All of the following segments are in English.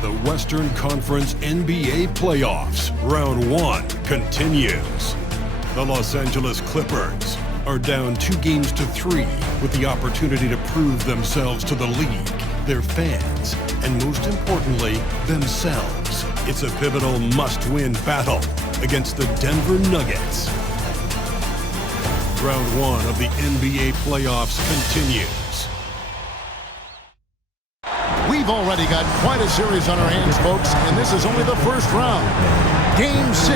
The Western Conference NBA playoffs, round 1 continues. The Los Angeles Clippers are down 2-3 with the opportunity to prove themselves to the league, their fans, and most importantly, themselves. It's a pivotal must-win battle against the Denver Nuggets. Round 1 of the NBA playoffs continues. We've already got quite a series on our hands, folks, and this is only the first round. Game 6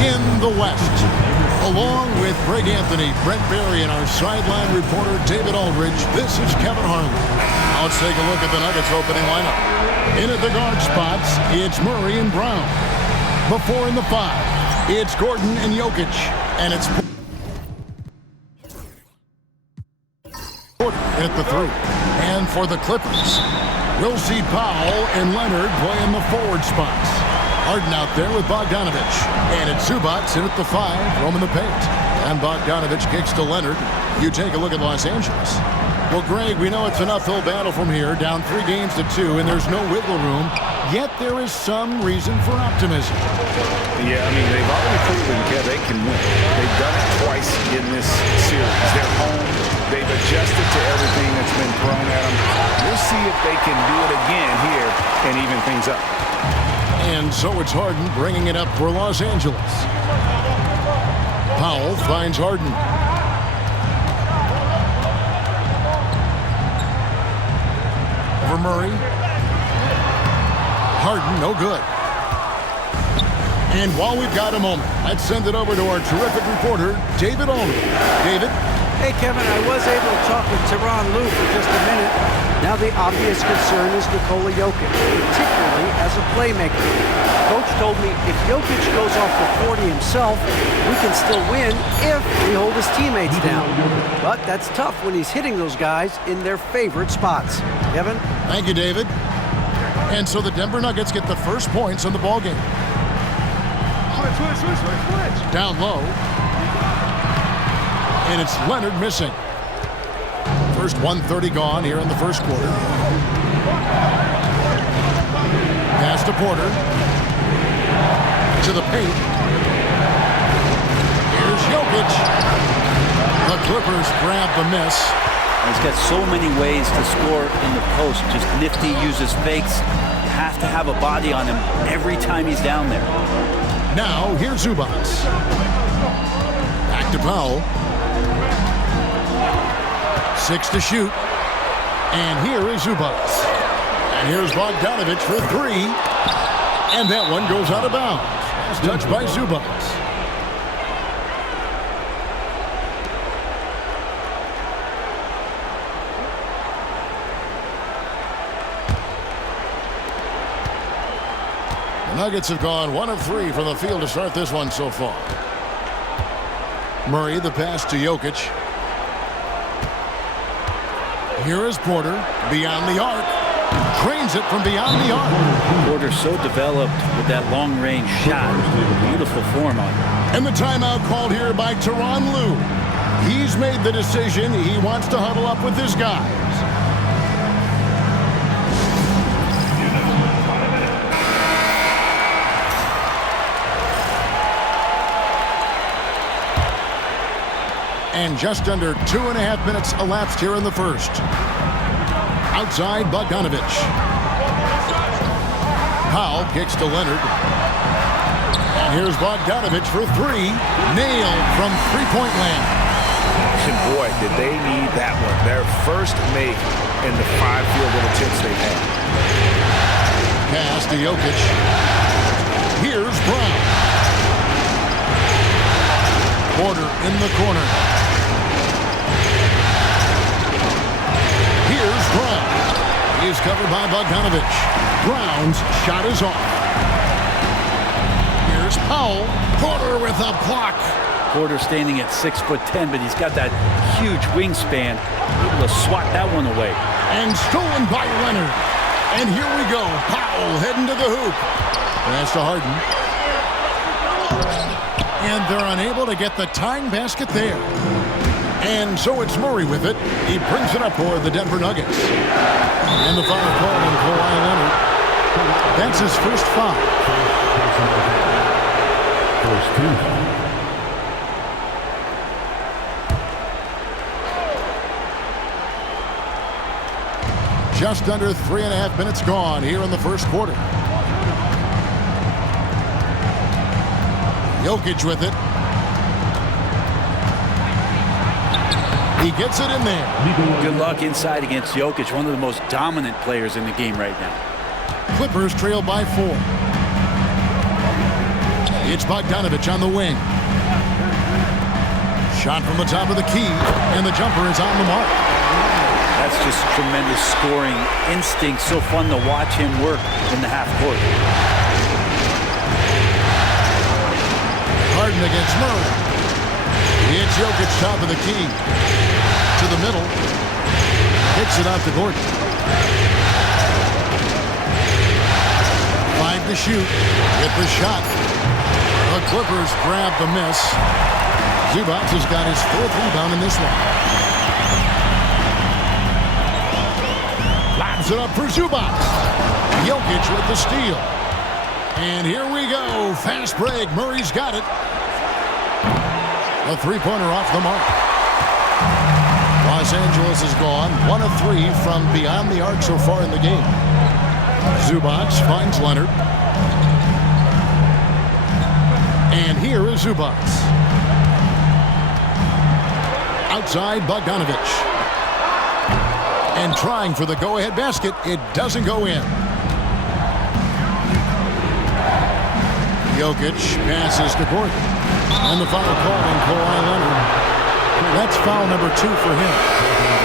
in the West. Along with Greg Anthony, Brent Barry, and our sideline reporter, David Aldridge, this is Kevin Harlan. Now let's take a look at the Nuggets opening lineup. In at the guard spots, it's Murray and Brown. Before in the 5, it's Gordon and Jokic, and it's Porter at the 3. And for the Clippers, we'll see Powell and Leonard play in the forward spots. Harden out there with Bogdanovich. And it's Zubac in at the 5, roaming the paint. And Bogdanovich kicks to Leonard. You take a look at Los Angeles. Well, Greg, we know it's an uphill battle from here, down 3-2, and there's no wiggle room. Yet there is some reason for optimism. Yeah, I mean, they've already proven, Kev, they can win. They've done it twice in this series. They're home. They've adjusted to everything that's been thrown at them. We'll see if they can do it again here and even things up. And so it's Harden bringing it up for Los Angeles. Powell finds Harden. For Murray. Harden, no good. And while we've got a moment, let's send it over to our terrific reporter, David Aldridge. David? Hey, Kevin, I was able to talk with Tyronn Lue for just a minute. Now the obvious concern is Nikola Jokic, particularly as a playmaker. Coach told me if Jokic goes off for 40 himself, we can still win if we hold his teammates down. But that's tough when he's hitting those guys in their favorite spots. Kevin? Thank you, David. And so the Denver Nuggets get the first points in the ballgame. Switch. Down low. And it's Leonard missing. First 1:30 gone here in the first quarter. Pass to Porter. To the paint. Here's Jokic. The Clippers grab the miss. He's got so many ways to score in the post. Just nifty, uses fakes. You have to have a body on him every time he's down there. Now, here's Zubac. Back to Powell. 6 to shoot. And here is Zubac. And here's Bogdanovich for 3. And that one goes out of bounds. As touched by Zubac. The Nuggets have gone 1 of 3 from the field to start this one so far. Murray, the pass to Jokic. Here is Porter, beyond the arc. Trains it from beyond the arc. Porter so developed with that long-range shot. Beautiful form on it. And the timeout called here by Tyronn Lue. He's made the decision. He wants to huddle up with his guys. And just under 2.5 minutes elapsed here in the first. Outside, Bogdanovich. Powell kicks to Leonard. And here's Bogdanovich for 3. Nailed from three-point land. And boy, did they need that one. Their first make in the 5 field goal attempts they've had. Pass to Jokic. Here's Brown. Porter in the corner. Here's Brown. He's covered by Bogdanovich. Brown's shot is off. Here's Powell. Porter with a block. Porter standing at 6'10", but he's got that huge wingspan, able to swat that one away. And stolen by Leonard. And here we go. Powell heading to the hoop. Pass to Harden. And they're unable to get the tying basket there. And So it's Murray with it. He brings it up for the Denver Nuggets. And the foul call on Kawhi Leonard. That's his first foul. First team. Just under 3.5 minutes gone here in the first quarter. Jokic with it. He gets it in there. Good luck inside against Jokic, one of the most dominant players in the game right now. Clippers trail by 4. It's Bogdanovich on the wing. Shot from the top of the key, and the jumper is on the mark. That's just tremendous scoring instinct. So fun to watch him work in the half court. Harden against Murray. It's Jokic top of the key. To the middle. Hits it out to Gordon. 5 to shoot. Get the shot. The Clippers grab the miss. Zubac has got his 4th rebound in this one. Lobs it up for Zubac. Jokic with the steal. And here we go. Fast break. Murray's got it. A three-pointer off the mark. Los Angeles is gone. 1 of 3 from beyond the arc so far in the game. Zubac finds Leonard. And here is Zubac. Outside Bogdanovich. And trying for the go-ahead basket. It doesn't go in. Jokic passes to Gordon. And the foul call on Kawhi Leonard. That's foul number 2 for him.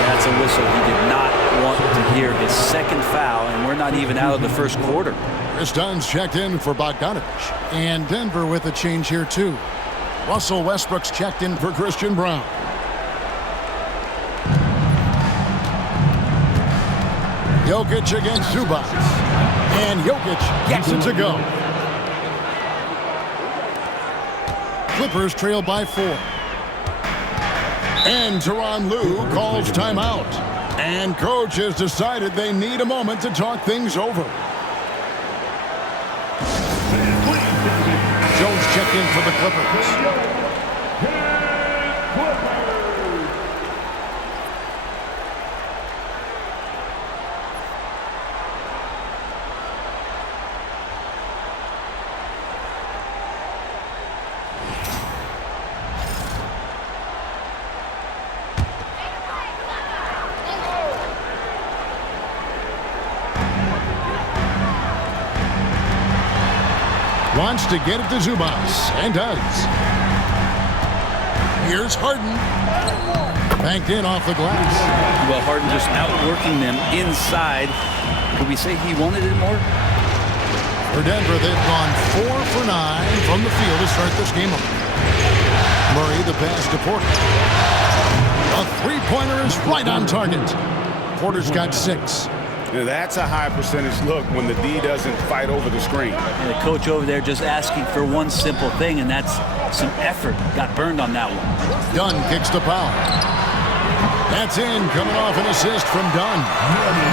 That's a whistle. He did not want to hear his second foul, and we're not even out of the first quarter. Chris Dunn's checked in for Bogdanovich. And Denver with a change here, too. Russell Westbrook's checked in for Christian Braun. Jokic against Zubac. And Jokic gets it to go. Clippers trail by 4. And Tyronn Lue calls timeout. And coach has decided they need a moment to talk things over. Jones checked in for the Clippers. Wants to get it to Zubac, and does. Here's Harden. Banked in off the glass. Well, Harden just outworking them inside. Could we say he wanted it more? For Denver, they've gone 4 for 9 from the field to start this game up. Murray, the pass to Porter. A three-pointer is right on target. Porter's got 6. Now that's a high percentage look when the D doesn't fight over the screen. And the coach over there just asking for one simple thing, and that's some effort. Got burned on that one. Dunn kicks to Powell. That's in, coming off an assist from Dunn.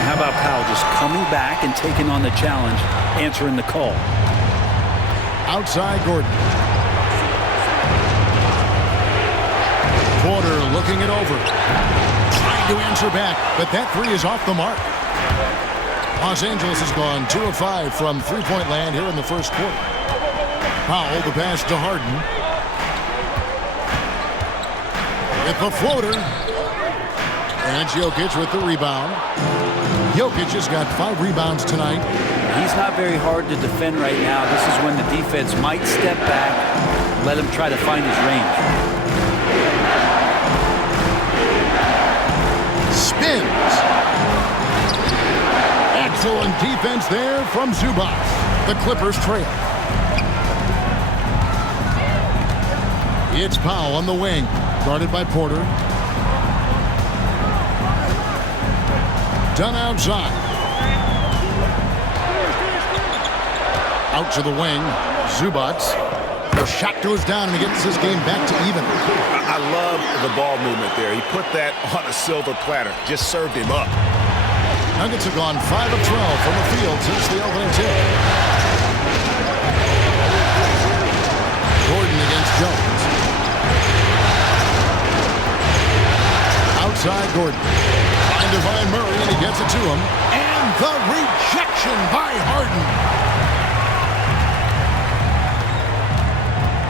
How about Powell just coming back and taking on the challenge, answering the call. Outside Gordon. Porter looking it over. Trying to answer back, but that 3 is off the mark. Los Angeles has gone 2 of 5 from three-point land here in the first quarter. Powell, the pass to Harden. With the floater. And Jokic with the rebound. Jokic has got 5 rebounds tonight. He's not very hard to defend right now. This is when the defense might step back, let him try to find his range. Spins. Excellent defense there from Zubac. The Clippers trail. It's Powell on the wing. Guarded by Porter. Dunn outside. Out to the wing. Zubac. The shot goes down, and he gets this game back to even. I love the ball movement there. He put that on a silver platter. Just served him up. Nuggets have gone 5 of 12 from the field since the opening tip. Gordon against Jones. Outside Gordon. Find Devine Murray, and he gets it to him. And the rejection by Harden.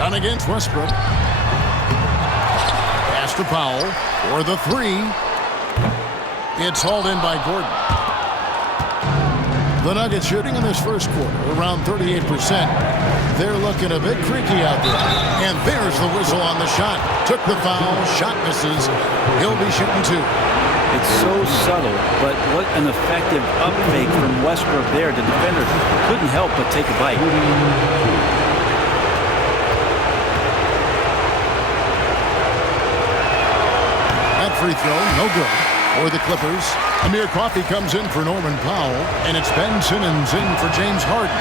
Done against Westbrook. Pass to Powell for the three. It's hauled in by Gordon. The Nuggets shooting in this first quarter around 38%. They're looking a bit creaky out there. And there's the whistle on the shot. Took the foul. Shot misses. He'll be shooting two. It's so subtle, but what an effective up fake from Westbrook there. The defender couldn't help but take a bite. That free throw, no good. For the Clippers, Amir Coffey comes in for Norman Powell, and it's Ben Simmons in for James Harden.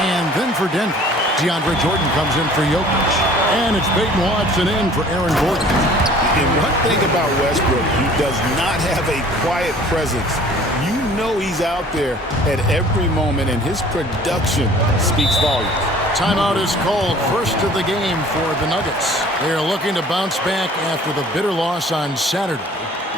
And then for Denver, DeAndre Jordan comes in for Jokic. And it's Peyton Watson in for Aaron Gordon. And one thing about Westbrook, he does not have a quiet presence. You know he's out there at every moment, and his production speaks volumes. Timeout is called. First of the game for the Nuggets. They are looking to bounce back after the bitter loss on Saturday.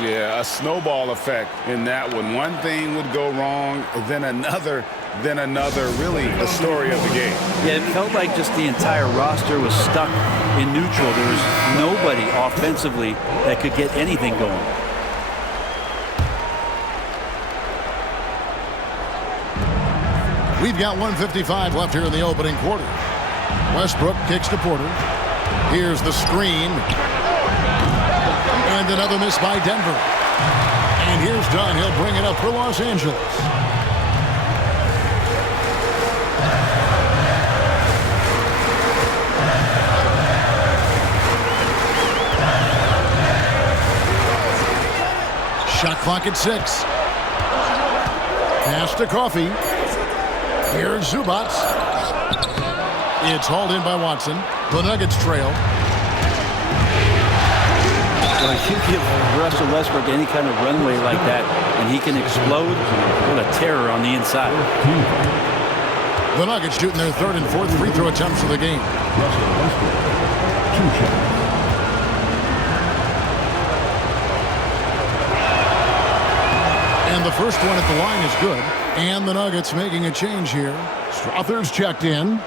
Yeah, a snowball effect in that one. One thing would go wrong, then another, really a story of the game. Yeah, it felt like just the entire roster was stuck in neutral. There was nobody offensively that could get anything going. We've got 1:55 left here in the opening quarter. Westbrook kicks to Porter. Here's the screen. And another miss by Denver. And here's Dunn. He'll bring it up for Los Angeles. Shot clock at 6. Pass to Coffey. Here's Zubac. It's hauled in by Watson. The Nuggets trail. Well, if you give Russell Westbrook any kind of runway like that, and he can explode, what a terror on the inside. The Nuggets shooting their third and fourth free throw attempts of the game. Russell Westbrook, 2 shots. And the first one at the line is good. And the Nuggets making a change here. Strother's checked in.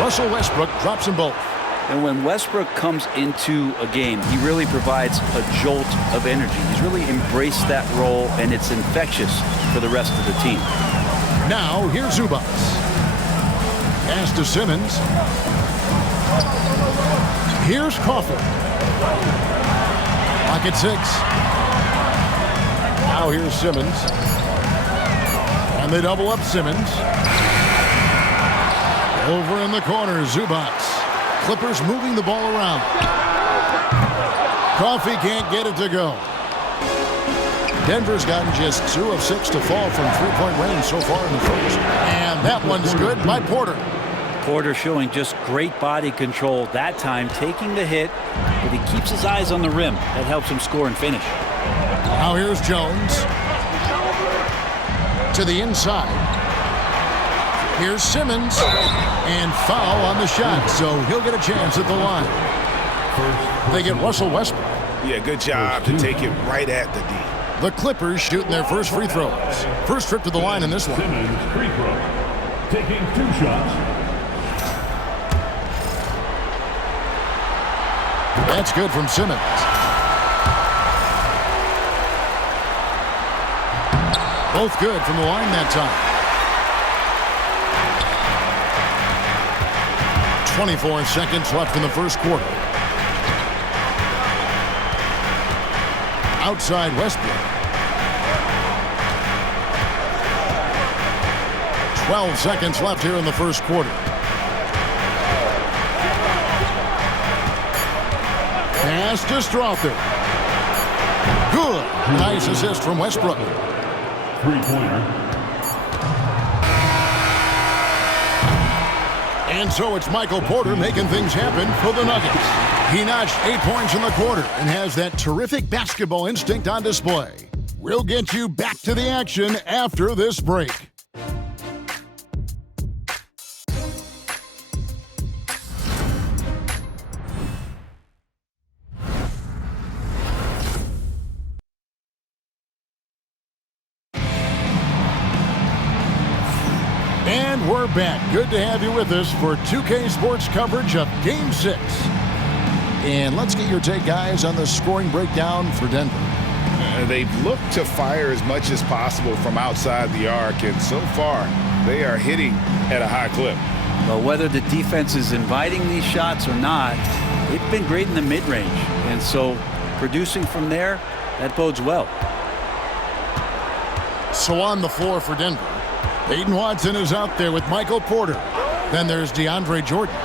Russell Westbrook drops them both. And when Westbrook comes into a game, he really provides a jolt of energy. He's really embraced that role, and it's infectious for the rest of the team. Now, here's Zubac. Pass to Simmons. Here's Coffey. Clock at 6. Now here's Simmons. And they double up Simmons. Over in the corner, Zubac. Clippers moving the ball around. Coffey can't get it to go. Denver's gotten just 2 of 6 to fall from three-point range so far in the first. And that one's good by Porter. Porter showing just great body control that time, taking the hit, but he keeps his eyes on the rim. That helps him score and finish. Now here's Jones. To the inside. Here's Simmons. And foul on the shot, so he'll get a chance at the line. They get Russell Westbrook. Yeah, good job to take it right at the D. The Clippers shooting their first free throws. First trip to the line in this one. Simmons free throw. Taking 2 shots. That's good from Simmons. Both good from the line that time. 24 seconds left in the first quarter. Outside Westbrook. 12 seconds left here in the first quarter. Pass to Strother. Good. Nice assist from Westbrook. Three-pointer. And so it's Michael Porter making things happen for the Nuggets. He notched 8 points in the quarter and has that terrific basketball instinct on display. We'll get you back to the action after this break. And we're back. Good to have you with us for 2K Sports coverage of Game 6. And let's get your take, guys, on the scoring breakdown for Denver. They've looked to fire as much as possible from outside the arc, and so far they are hitting at a high clip. Well, whether the defense is inviting these shots or not, they've been great in the mid-range. And so producing from there, that bodes well. So on the floor for Denver, Peyton Watson is out there with Michael Porter. Then there's DeAndre Jordan.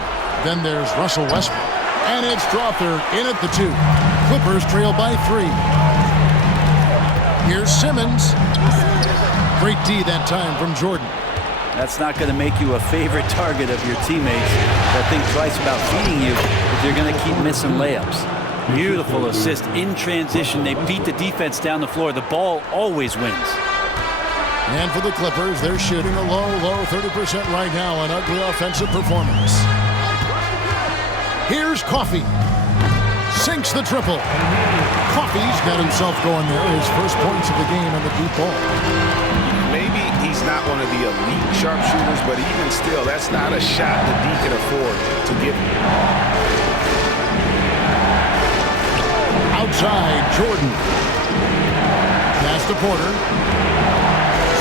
Then there's Russell Westbrook. And it's Strawther in at the 2. Clippers trail by 3. Here's Simmons. Great D that time from Jordan. That's not going to make you a favorite target of your teammates. They'll think twice about feeding you if you're going to keep missing layups. Beautiful assist in transition. They beat the defense down the floor. The ball always wins. And for the Clippers, they're shooting a low 30% right now. An ugly offensive performance. Here's Coffey. Sinks the triple. Coffey's got himself going there. His first points of the game on the deep ball. Maybe he's not one of the elite sharpshooters, but even still, that's not a shot the D can afford to give him. Outside, Jordan. Pass to Porter.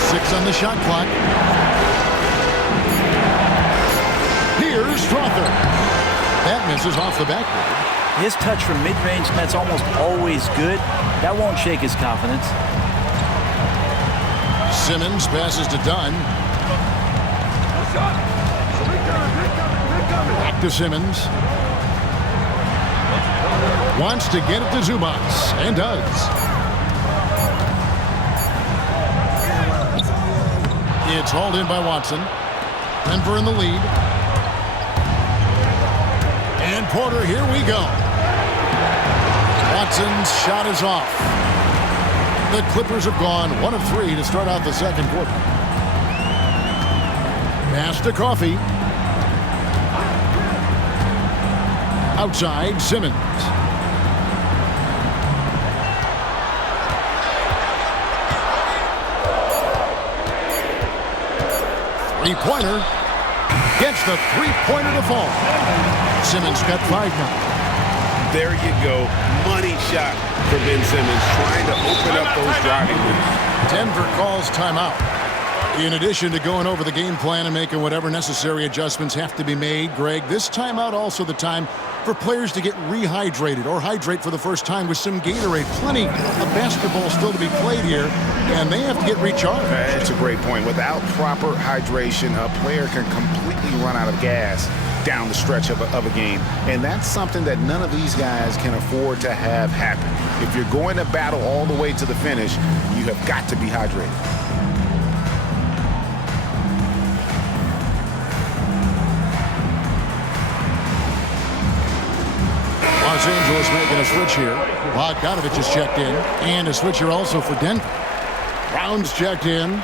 6 on the shot clock. Here's Strawther. That misses off the backboard. His touch from mid-range, that's almost always good. That won't shake his confidence. Simmons passes to Dunn. Back to Simmons. Wants to get it to Zubac, and does. It's hauled in by Watson. Denver in the lead. And Porter, here we go. Watson's shot is off. The Clippers have gone 1 of 3 to start out the second quarter. Pass to Coffey. Outside, Simmons. Three-pointer. Gets the three-pointer to fall. Simmons got 5 now. There you go. Money shot for Ben Simmons, trying to open up those driving lanes. Denver calls timeout. In addition to going over the game plan and making whatever necessary adjustments have to be made, Greg, this timeout also the time for players to get rehydrated or hydrate for the first time with some Gatorade. Plenty of basketball still to be played here, and they have to get recharged. That's a great point. Without proper hydration, a player can completely run out of gas down the stretch of a game. And that's something that none of these guys can afford to have happen. If you're going to battle all the way to the finish, you have got to be hydrated. Los Angeles making a switch here. Bogdanovich is checked in. And a switch here also for Denver. Brown's checked in.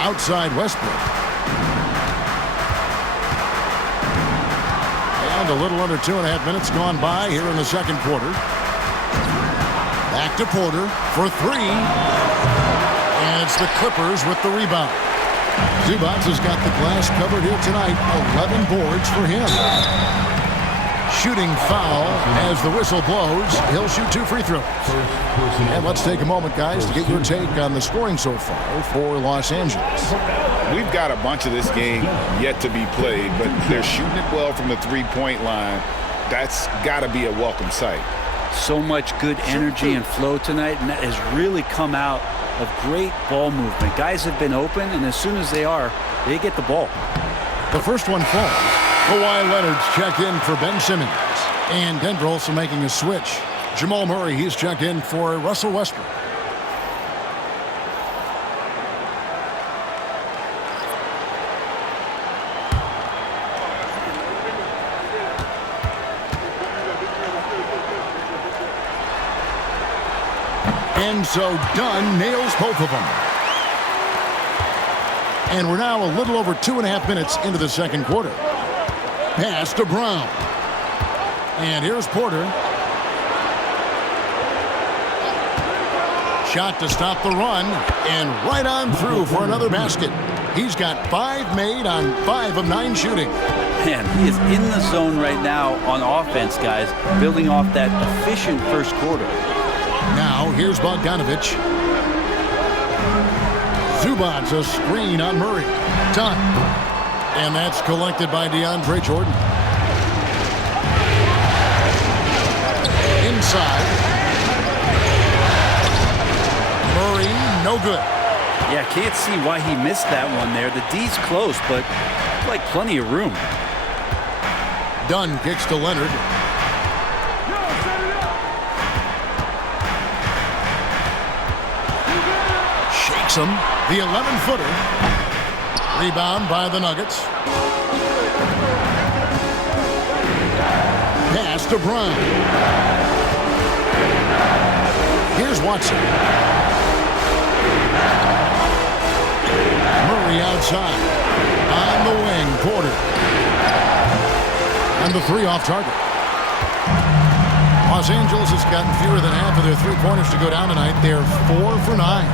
Outside Westbrook. And a little under 2.5 minutes gone by here in the second quarter. Back to Porter for 3. And it's the Clippers with the rebound. Zubac has got the glass covered here tonight. 11 boards for him. Shooting foul as the whistle blows. He'll shoot 2 free throws. And let's take a moment, guys, to get your take on the scoring so far for Los Angeles. We've got a bunch of this game yet to be played, but they're shooting it well from the three-point line. That's got to be a welcome sight. So much good energy and flow tonight, and that has really come out of great ball movement. Guys have been open, and as soon as they are, they get the ball. The first one falls. Kawhi Leonard's checked in for Ben Simmons. And Denver also making a switch. Jamal Murray, he's checked in for Russell Westbrook. And so Dunn nails both of them. And we're now a little over 2.5 minutes into the second quarter. Pass to Brown. And here's Porter. Shot to stop the run. And right on through for another basket. He's got 5 made on 5 of 9 shooting. Man, he is in the zone right now on offense, guys, building off that efficient first quarter. Now, here's Bogdanovich. Zubac's a screen on Murray. Done. And that's collected by DeAndre Jordan. Inside. Murray, no good. Yeah, can't see why he missed that one there. The D's close, but like plenty of room. Dunn kicks to Leonard. Shakes him. The 11-footer. Rebound by the Nuggets. Pass to Brown. Here's Watson. Murray outside. On the wing, Porter. And the 3 off target. Los Angeles has gotten fewer than half of their 3-pointers to go down tonight. They're 4 for 9.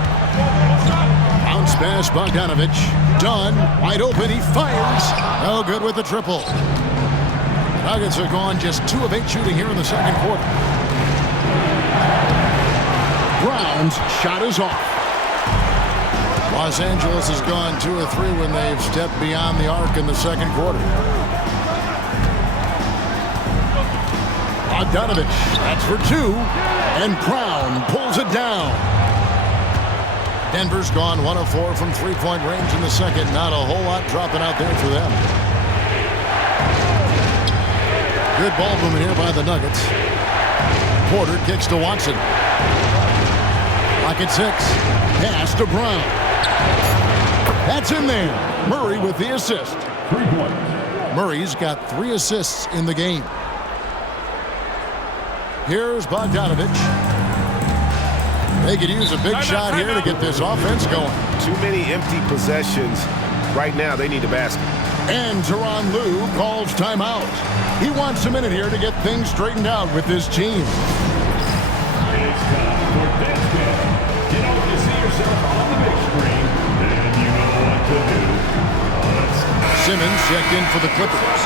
Bounce pass, Bogdanovich. Dunn, wide open, he fires. No good with the triple. Nuggets are gone just 2 of 8 shooting here in the second quarter. Brown's shot is off. Los Angeles has gone 2 of 3 when they've stepped beyond the arc in the second quarter. Bogdanovich, that's for 2. And Brown pulls it down. Denver's gone 1 of 4 from 3-point range in the second. Not a whole lot dropping out there for them. Good ball movement here by the Nuggets. Porter kicks to Watson. Clock at 6. Pass to Brown. That's in there. Murray with the assist. 3 points. Murray's got 3 assists in the game. Here's Bogdanovich. They could use a big shot here to get this offense going. Too many empty possessions. Right now, they need a basket. And Tyronn Lue calls timeout. He wants a minute here to get things straightened out with his team. It's time for this game. You know, if you see yourself on the big screen, then you know what to do. Simmons checked in for the Clippers.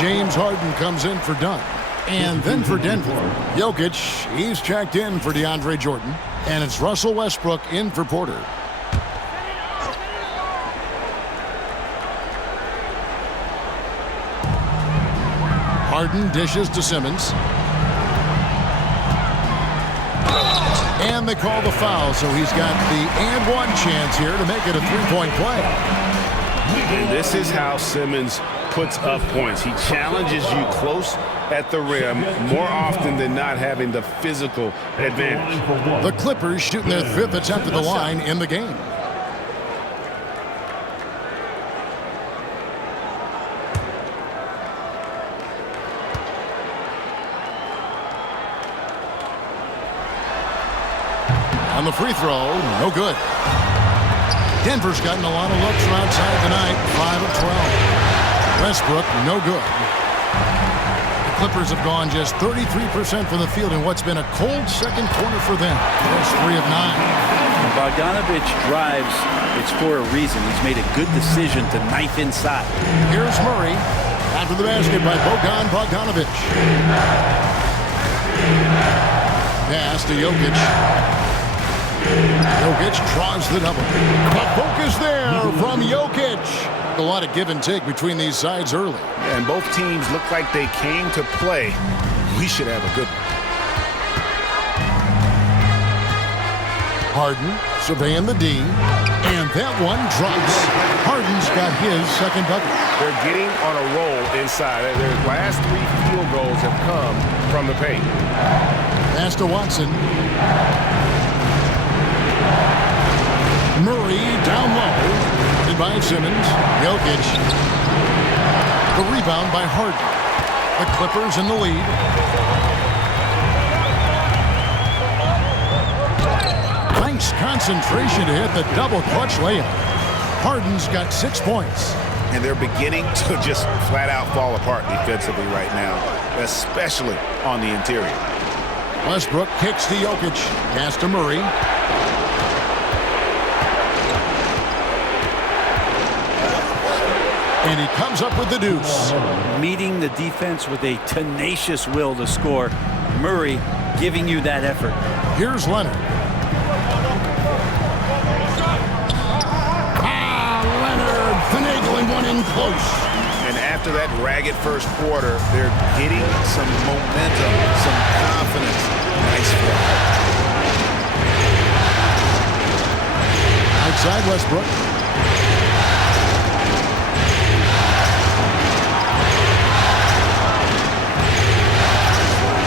James Harden comes in for Dunn. And then for Denver, Jokic, he's checked in for DeAndre Jordan. And it's Russell Westbrook in for Porter. Harden dishes to Simmons. And they call the foul, so he's got the and 1 chance here to make it a 3-point play. And this is how Simmons puts up points. He challenges you close at the rim more often than not, having the physical advantage. The Clippers shooting their 5th attempt at the line in the game. On the free throw, no good. Denver's gotten a lot of looks from outside tonight, 5 of 12. Westbrook, no good. The Clippers have gone just 33% from the field in what's been a cold second quarter for them. That's 3 of 9. When Bogdanovich drives, it's for a reason. He's made a good decision to knife inside. Here's Murray. After the basket by Bogdanovich. Pass to Jokic. Jokic draws the double. The focus there from Jokic. A lot of give and take between these sides early. And both teams look like they came to play. We should have a good one. Harden surveying the D. And that one drops. Harden's got his second bucket. They're getting on a roll inside. Their last 3 field goals have come from the paint. Pass to Watson. Murray down low. By Simmons. Jokic. The rebound by Harden. The Clippers in the lead. Nice concentration to hit the double clutch layup. Harden's got 6 points. And they're beginning to just flat out fall apart defensively right now, especially on the interior. Westbrook kicks to Jokic. Pass to Murray. And he comes up with the deuce. Meeting the defense with a tenacious will to score. Murray giving you that effort. Here's Leonard. Leonard finagling one in close. And after that ragged first quarter, they're getting some momentum, some confidence. Nice play. Outside Westbrook.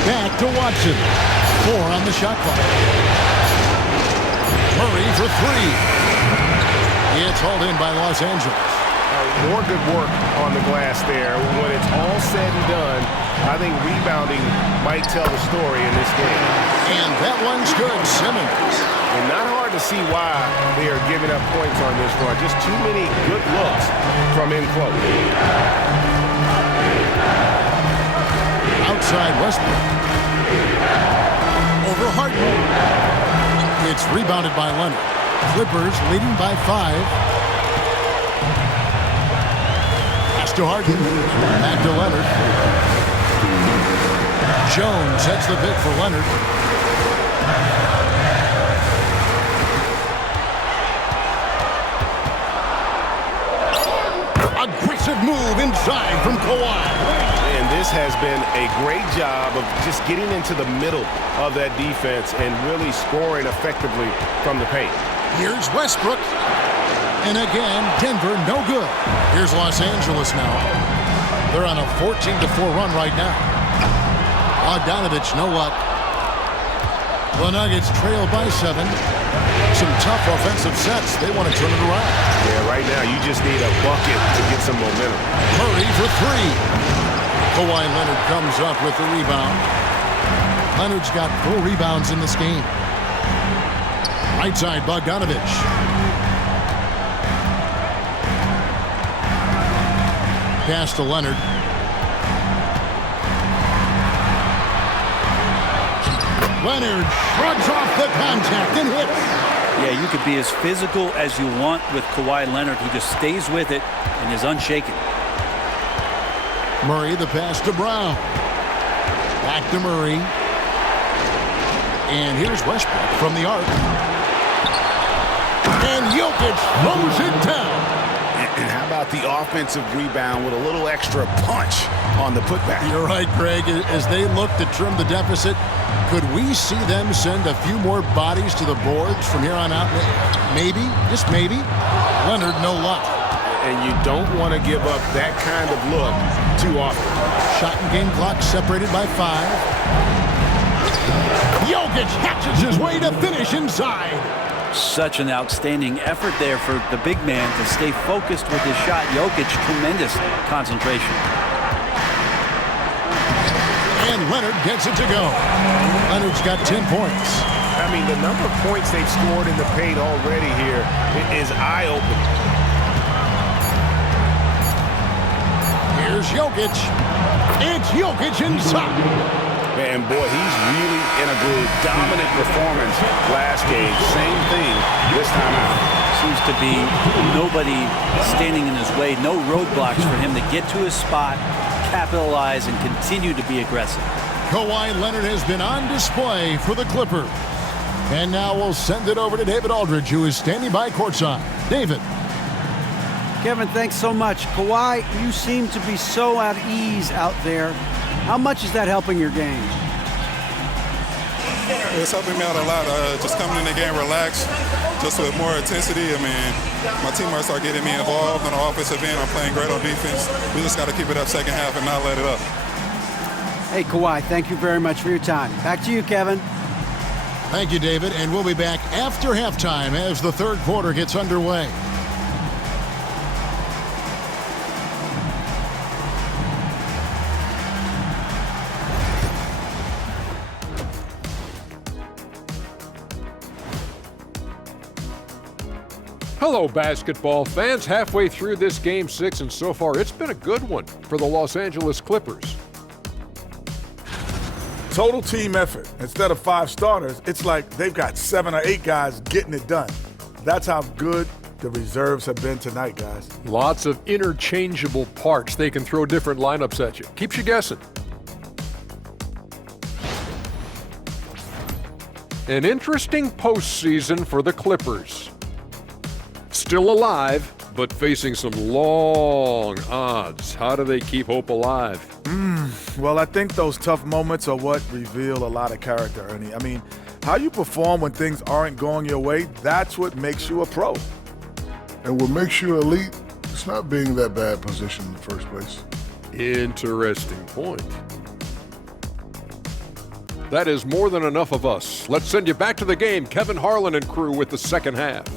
Back to Watson. 4 on the shot clock. Murray for 3. It's hauled in by Los Angeles. More good work on the glass there. When it's all said and done, I think rebounding might tell the story in this game. And that one's good. Simmons. And not hard to see why they are giving up points on this run. Just too many good looks from in close. Outside Westbrook. Over Harden. It's rebounded by Leonard. Clippers leading by 5. Pass to Harden. Back to Leonard. Jones sets the pick for Leonard. Aggressive move inside from Kawhi. And this has been a great job of just getting into the middle of that defense and really scoring effectively from the paint. Here's Westbrook. And again, Denver no good. Here's Los Angeles now. They're on a 14-4 run right now. Bogdanovich, no luck. The Nuggets trail by 7. Some tough offensive sets. They want to turn it around. Yeah, right now you just need a bucket to get some momentum. Murray for 3. Kawhi Leonard comes up with the rebound. Leonard's got 4 rebounds in this game. Right side, Bogdanovich. Pass to Leonard. Leonard shrugs off the contact and hits. Yeah, you could be as physical as you want with Kawhi Leonard. He just stays with it and is unshaken. Murray, the pass to Brown. Back to Murray. And here's Westbrook from the arc. And Jokic throws it down. And how about the offensive rebound with a little extra punch on the putback? You're right, Greg. As they look to trim the deficit, could we see them send a few more bodies to the boards from here on out? Maybe, just maybe. Leonard, no luck. And you don't want to give up that kind of look too often. Shot and game clock separated by 5. Jokic hatches his way to finish inside. Such an outstanding effort there for the big man to stay focused with his shot. Jokic, tremendous concentration. And Leonard gets it to go. Leonard's got 10 points. I mean, the number of points they've scored in the paint already here is eye-opening. Here's Jokic. It's Jokic inside. And boy, he's really in a groove. Dominant performance last game. Same thing this time out. Seems to be nobody standing in his way. No roadblocks for him to get to his spot, capitalize, and continue to be aggressive. Kawhi Leonard has been on display for the Clippers. And now we'll send it over to David Aldridge, who is standing by courtside. David. Kevin, thanks so much. Kawhi, you seem to be so at ease out there. How much is that helping your game? It's helping me out a lot. Just coming in the game relaxed, just with more intensity. I mean, my teammates are getting me involved on the offensive end. I'm playing great on defense. We just got to keep it up second half and not let it up. Hey, Kawhi, thank you very much for your time. Back to you, Kevin. Thank you, David. And we'll be back after halftime as the third quarter gets underway. Hello, basketball fans. Halfway through this Game 6, and so far it's been a good one for the Los Angeles Clippers. Total team effort. Instead of 5 starters, it's like they've got 7 or 8 guys getting it done. That's how good the reserves have been tonight, guys. Lots of interchangeable parts. They can throw different lineups at you. Keeps you guessing. An interesting postseason for the Clippers. Still alive, but facing some long odds. How do they keep hope alive? Well, I think those tough moments are what reveal a lot of character, Ernie. I mean, how you perform when things aren't going your way, that's what makes you a pro. And what makes you elite, it's not being in that bad position in the first place. Interesting point. That is more than enough of us. Let's send you back to the game. Kevin Harlan and crew with the second half.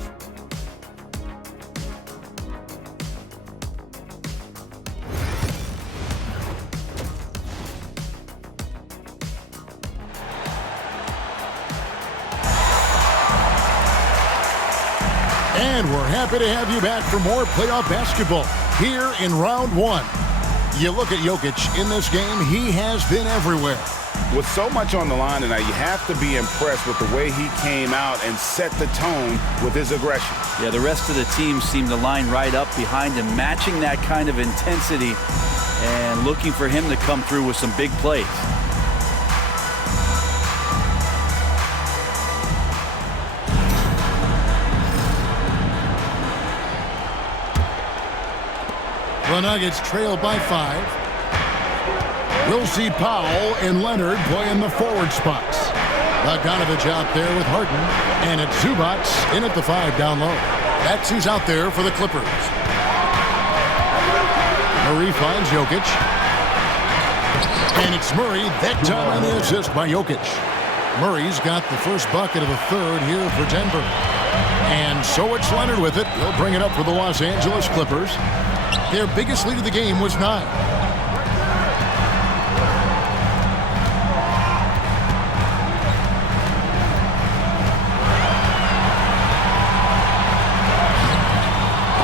And we're happy to have you back for more playoff basketball here in round 1. You look at Jokic in this game, he has been everywhere. With so much on the line tonight, you have to be impressed with the way he came out and set the tone with his aggression. Yeah, the rest of the team seemed to line right up behind him, matching that kind of intensity and looking for him to come through with some big plays. The Nuggets trail by 5. We'll see Powell and Leonard play in the forward spots. Bogdanovich out there with Harden, and it's Zubac in at the 5 down low. That's who's out there for the Clippers. Murray finds Jokic. And it's Murray, that time on the assist by Jokic. Murray's got the first bucket of the third here for Denver. And so it's Leonard with it. He'll bring it up for the Los Angeles Clippers. Their biggest lead of the game was 9.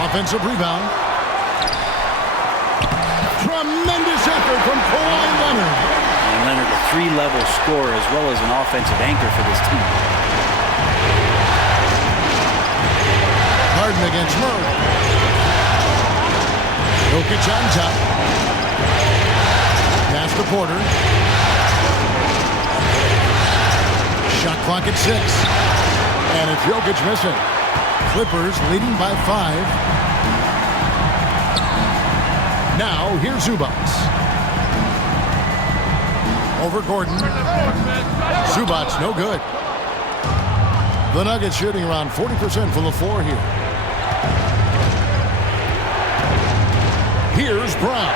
Offensive rebound. Tremendous effort from Kawhi Leonard. And Leonard, a 3-level scorer as well as an offensive anchor for this team. Harden against Murray. Jokic on top. Pass to Porter. Shot clock at 6. And it's Jokic missing. Clippers leading by 5. Now here's Zubac. Over Gordon. Zubac no good. The Nuggets shooting around 40% from the floor here. Here's Brown.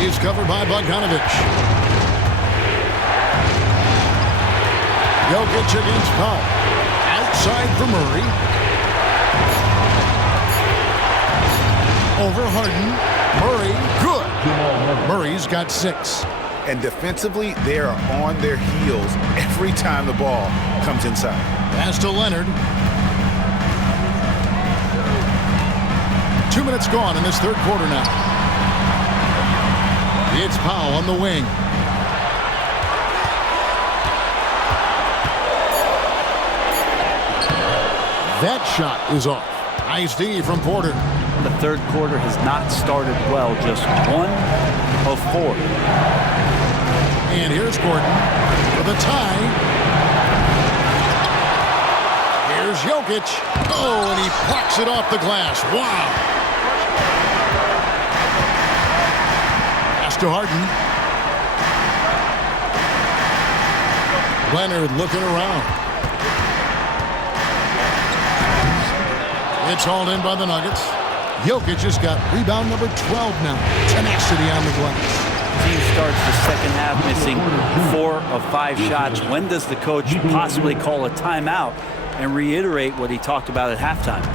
He's covered by Bogdanovich. Jokic against Powell. Outside for Murray. Over Harden. Murray, good. Murray's got 6. And defensively, they are on their heels every time the ball comes inside. Pass to Leonard. 2 minutes gone in this third quarter now. It's Powell on the wing. That shot is off. Nice D from Porter. The third quarter has not started well, just 1 of 4. And here's Gordon for the tie. Here's Jokic. Oh, and he plucks it off the glass. Wow. To Harden. Leonard looking around. It's hauled in by the Nuggets. Jokic has got rebound number 12 now. Tenacity on the glass. Team starts the second half missing 4 of 5 shots. When does the coach possibly call a timeout and reiterate what he talked about at halftime?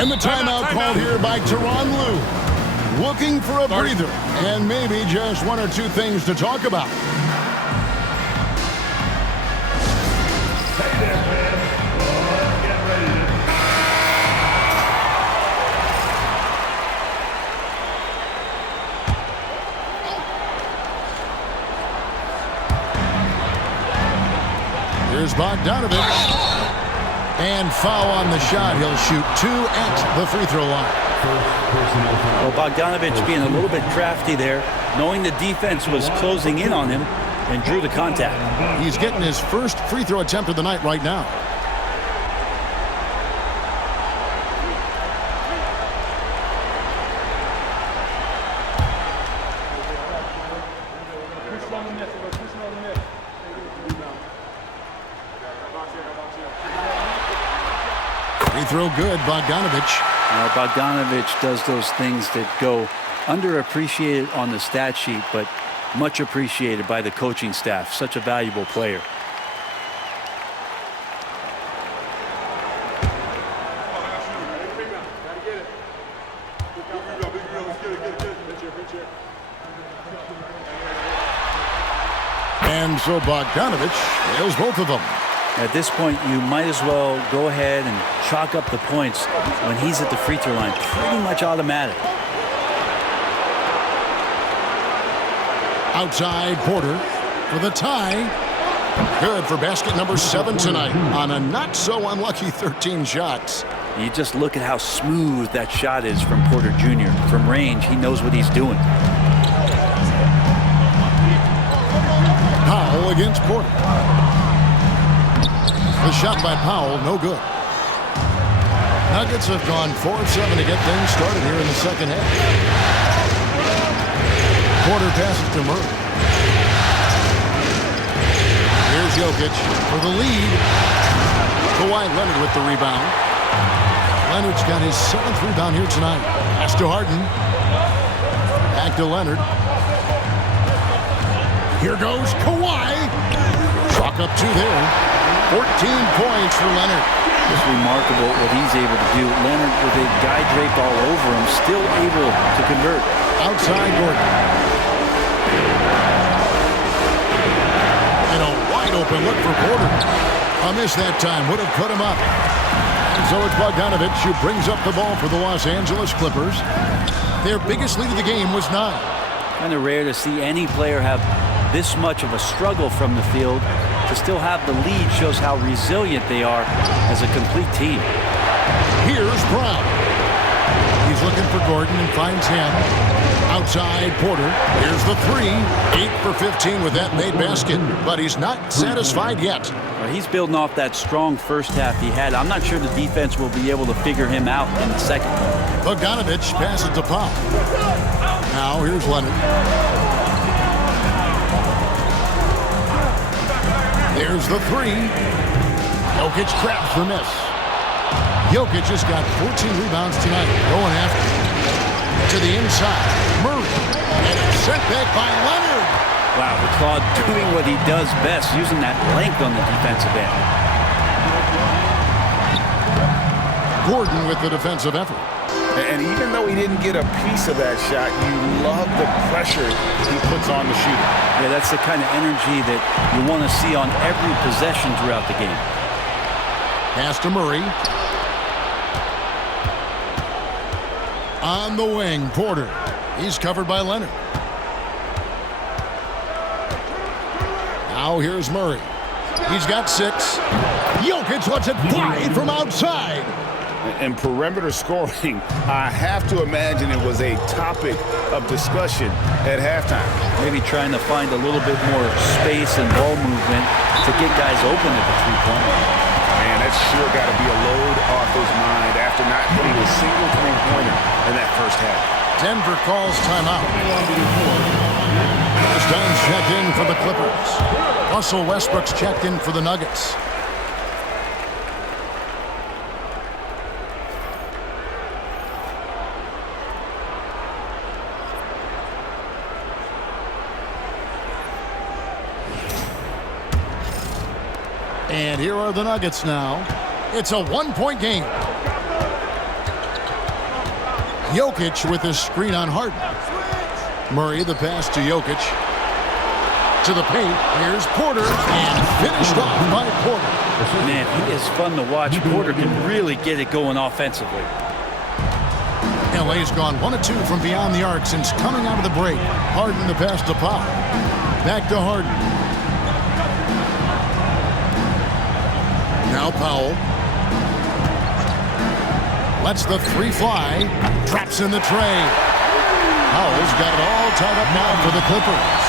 And the timeout called here by Tyronn Lue. Looking for a breather and maybe just 1 or 2 things to talk about. Here's Bogdanović. And foul on the shot. He'll shoot 2 at the free throw line. Well, Bogdanović being a little bit crafty there, knowing the defense was closing in on him, and drew the contact. He's getting his first free throw attempt of the night right now. Free throw good, Bogdanović. Now, Bogdanović does those things that go underappreciated on the stat sheet, but much appreciated by the coaching staff. Such a valuable player. And so Bogdanović nails both of them. At this point, you might as well go ahead and chalk up the points when he's at the free throw line. Pretty much automatic. Outside, Porter for the tie. Good for basket number 7 tonight on a not-so-unlucky 13 shots. You just look at how smooth that shot is from Porter Jr. From range, he knows what he's doing. Powell against Porter. The shot by Powell, no good. Nuggets have gone 4 of 7 to get things started here in the second half. Porter passes to Murray. Here's Jokic for the lead. Kawhi Leonard with the rebound. Leonard's got his 7th rebound here tonight. Pass to Harden. Back to Leonard. Here goes Kawhi. Chalk up 2 there. 14 points for Leonard. It's remarkable what he's able to do. Leonard, with a guy draped all over him, still able to convert. Outside Gordon. And a wide open look for Porter. A miss that time would have put him up. And so it's Bogdanović who brings up the ball for the Los Angeles Clippers. Their biggest lead of the game was 9. Kind of rare to see any player have this much of a struggle from the field. To still have the lead shows how resilient they are as a complete team. Here's Brown. He's looking for Gordon and finds him. Outside Porter. Here's the 3. 8 for 15 with that made basket. But he's not satisfied yet. Well, he's building off that strong first half he had. I'm not sure the defense will be able to figure him out in the second. Bogdanović passes to Powell. Now here's Leonard. There's the 3. Jokic traps the miss. Jokic has got 14 rebounds tonight. Going after to the inside. Murray. And it's sent back by Leonard. Wow, the Claude doing what he does best, using that length on the defensive end. Gordon with the defensive effort. And even though he didn't get a piece of that shot, you love the pressure he puts on the shooter. Yeah, that's the kind of energy that you want to see on every possession throughout the game. Pass to Murray. On the wing, Porter. He's covered by Leonard. Now here's Murray. He's got 6. Jokic lets it fly from outside. And perimeter scoring, I have to imagine it was a topic of discussion at halftime. Maybe trying to find a little bit more space and ball movement to get guys open at the three-point line. Man, that's sure got to be a load off his mind after not hitting a single three-pointer in that first half. Denver calls timeout. Chris Dunn's checked in for the Clippers. Russell Westbrook's checked in for the Nuggets. And here are the Nuggets now. It's a one-point game. Jokic with his screen on Harden. Murray, the pass to Jokic. To the paint. Here's Porter. And finished off by Porter. Man, he is fun to watch. Porter can really get it going offensively. LA's gone 1 of 2 from beyond the arc since coming out of the break. Harden the pass to Pop. Back to Harden. Now Powell. Lets the three fly. Traps in the tray. Powell's got it all tied up now for the Clippers.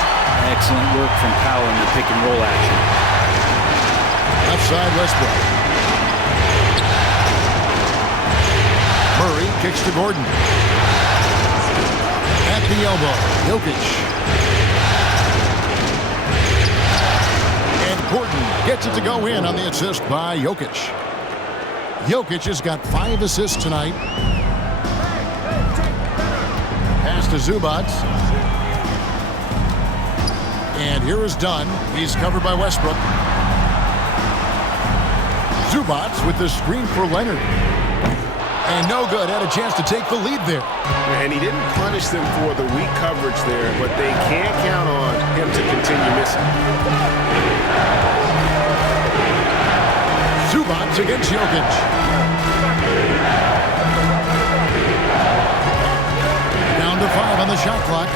Excellent work from Powell in the pick and roll action. Left side Westbrook. Murray kicks to Gordon. At the elbow. Jokic. Gordon gets it to go in on the assist by Jokic. Jokic has got 5 assists tonight. Pass to Zubac. And here is Dunn. He's covered by Westbrook. Zubac with the screen for Leonard. And no good. Had a chance to take the lead there. And he didn't punish them for the weak coverage there, but they can't count on him to continue missing. Zubac against Jokic. Down to 5 on the shot clock.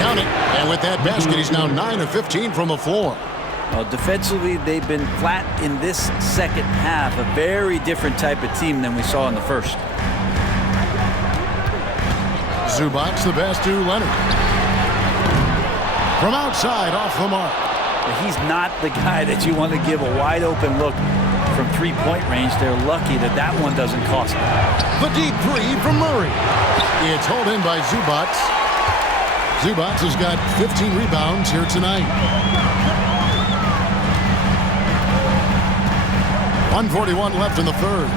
Count it. And with that basket, he's now 9 of 15 from the floor. Well, defensively, they've been flat in this second half. A very different type of team than we saw in the first. Zubac the pass to Leonard. From outside, off the mark. He's not the guy that you want to give a wide open look from three-point range. They're lucky that that one doesn't cost them. The deep three from Murray. It's hauled in by Zubac. Zubac has got 15 rebounds here tonight. 1:41 left in the third.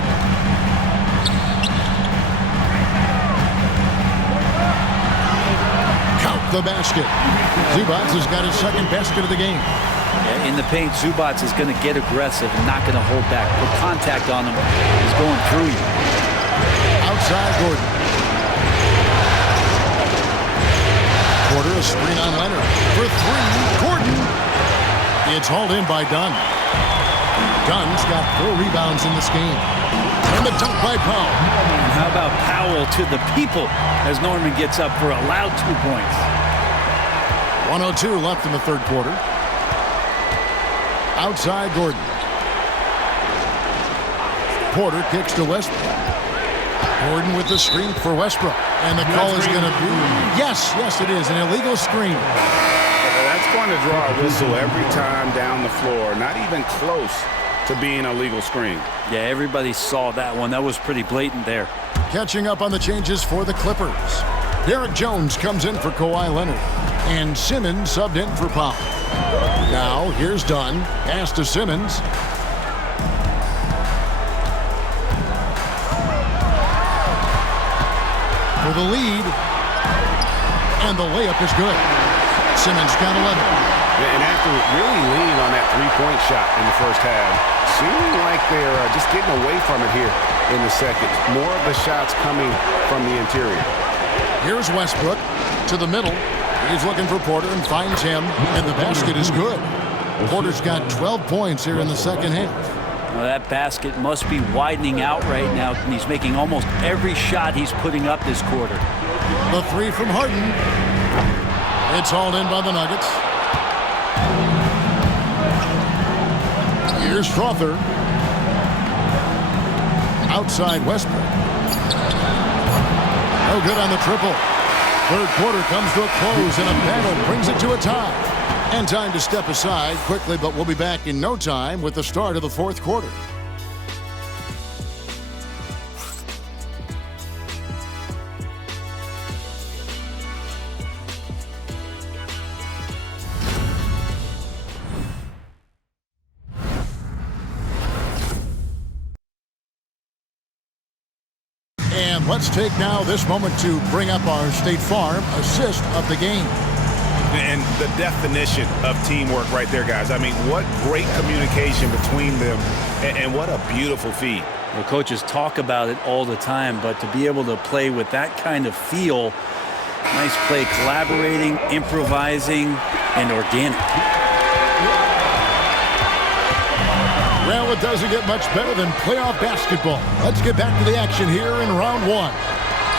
Count the basket. Zubac has got his second basket of the game. Yeah, in the paint, Zubac is going to get aggressive and not going to hold back. Put contact on him. He's going through you. Outside Gordon. Porter, a screen on Leonard. For 3, Gordon. It's hauled in by Dunn. Dunn's got 4 rebounds in this game. And the dunk by Powell. And how about Powell to the people as Norman gets up for a loud 2 points. 1:02 left in the third quarter. Outside Gordon. Porter kicks to Westbrook. Gordon with the screen for Westbrook. And the call is going to be, yes, it is, an illegal screen. That's going to draw a whistle every time down the floor. Not even close to being a legal screen. Yeah, everybody saw that one. That was pretty blatant there. Catching up on the changes for the Clippers. Derek Jones comes in for Kawhi Leonard. And Simmons subbed in for Powell. Now, here's Dunn. Pass to Simmons. For the lead. And the layup is good. Simmons got 11. And after really leaning on that three-point shot in the first half, seeming like they're just getting away from it here in the second. More of the shots coming from the interior. Here's Westbrook to the middle. He's looking for Porter and finds him, and the basket is good. Porter's got 12 points here in the second half. Well, that basket must be widening out right now, and he's making almost every shot he's putting up this quarter. The 3 from Harden. It's hauled in by the Nuggets. Here's Strawther. Outside Westbrook. No good on the triple. Third quarter comes to a close, and a battle brings it to a tie. And time to step aside quickly, but we'll be back in no time with the start of the fourth quarter. And let's take now this moment to bring up our State Farm assist of the game. And the definition of teamwork right there, guys. I mean, what great communication between them, and what a beautiful feed. Well, coaches talk about it all the time, but to be able to play with that kind of feel, nice play, collaborating, improvising, and organic. Well, it doesn't get much better than playoff basketball. Let's get back to the action here in round one.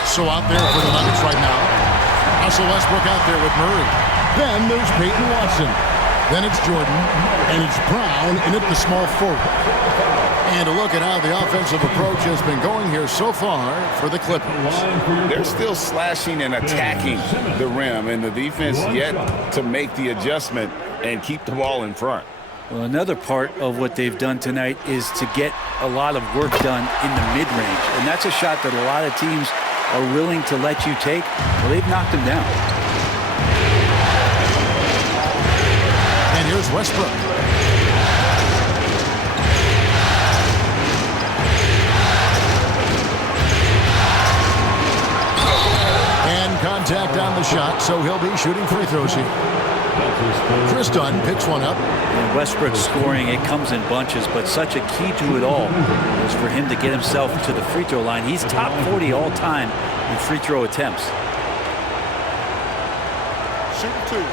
So out there for the Nuggets right now. Russell Westbrook out there with Murray. Then there's Peyton Watson. Then it's Jordan. And it's Brown in at the small forward. And a look at how the offensive approach has been going here so far for the Clippers. They're still slashing and attacking the rim, and the defense yet to make the adjustment and keep the ball in front. Well, another part of what they've done tonight is to get a lot of work done in the mid-range. And that's a shot that a lot of teams are willing to let you take. Well, they've knocked them down. And here's Westbrook. And contact on the shot, so he'll be shooting free throws here. Chris Dunn picks one up. And Westbrook scoring, it comes in bunches, but such a key to it all is for him to get himself to the free throw line. He's top 40 all time in free throw attempts. Shoot two.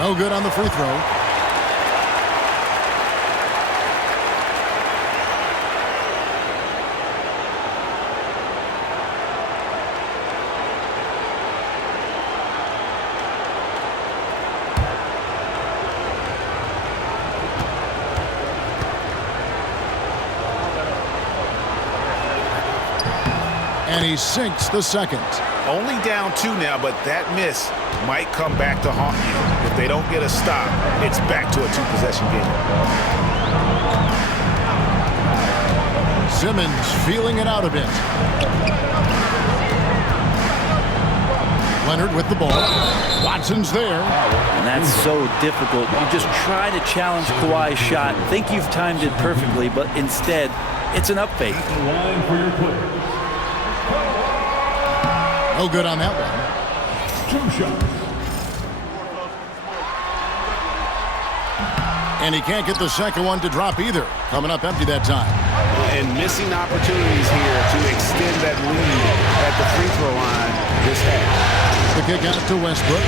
No good on the free throw. And he sinks the second. Only down 2 now, but that miss might come back to haunt you. If they don't get a stop, it's back to a 2-possession game. Simmons feeling it out a bit. Leonard with the ball. Watson's there. And that's so difficult. You just try to challenge Kawhi's shot, think you've timed it perfectly, but instead, it's an up fake. Line for your Clippers. No good on that one. 2 shots. And he can't get the second one to drop either. Coming up empty that time. And missing opportunities here to extend that lead at the free throw line this half. The kick out to Westbrook.